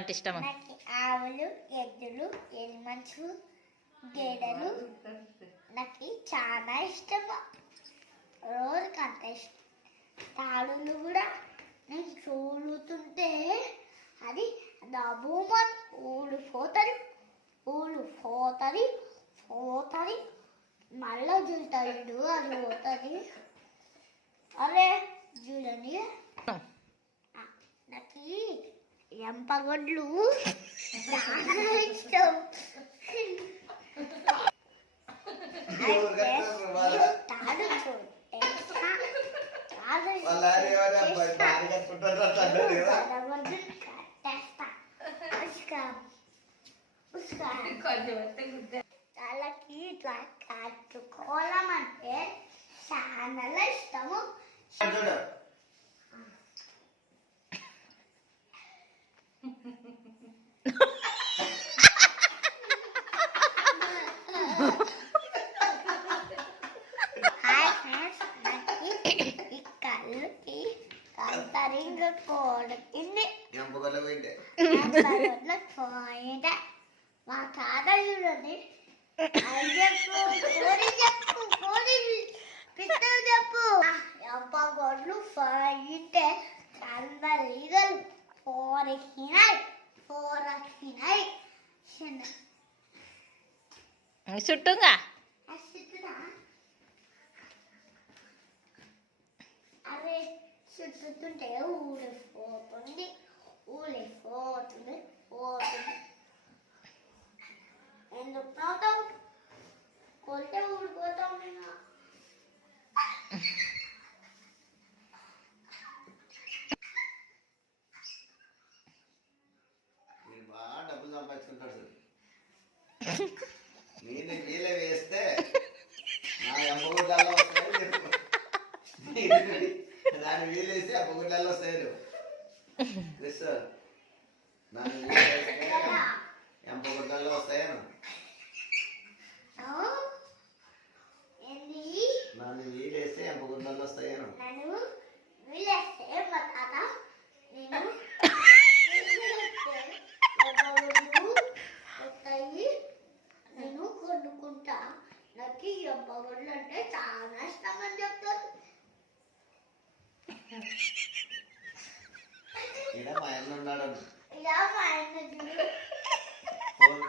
అంటే ఇష్టమా? నాకు ఆవులు, ఎద్దులు, ఎలిమంచు, గేదెలు నాకు చాలా ఇష్టము. రోజుకంత ఇష్టం. తాడులు కూడా నేను చూడుతుంటే అది దబూమని ఊడిపోతుంది, పోతుంది మళ్ళీ చూస్తాడు అది పోతుంది. అరే చూడండి, నాకు ఎంపగొడ్లు చాలా ఇష్టం. తాడు చూడు వాళ్ళకి ఇట్లా కట్టుకోవడం అంటే చాలా ఇష్టము. కళ్ళకి కోడకింది పోయింటే మా తాత చూడండి. చెప్పు గొడ్లు పోయింటే కళ్ళీగలు పోరకినాయి. చుట్టూగా అవి చుట్టుతుంటే ఊడిపోతుంది. ఎందుకు నవ్వుతావు? కొలితే ఊడిపోతావు. నేను బాగా డబ్బులు సంపాదించుకుంటాడు. నీళ్ళే వేస్తే నా అమ్మగుడ్లలో వస్తాయి, దాన్ని వీలేసి అమ్మగుడ్లలో వస్తాయి. దాన్ని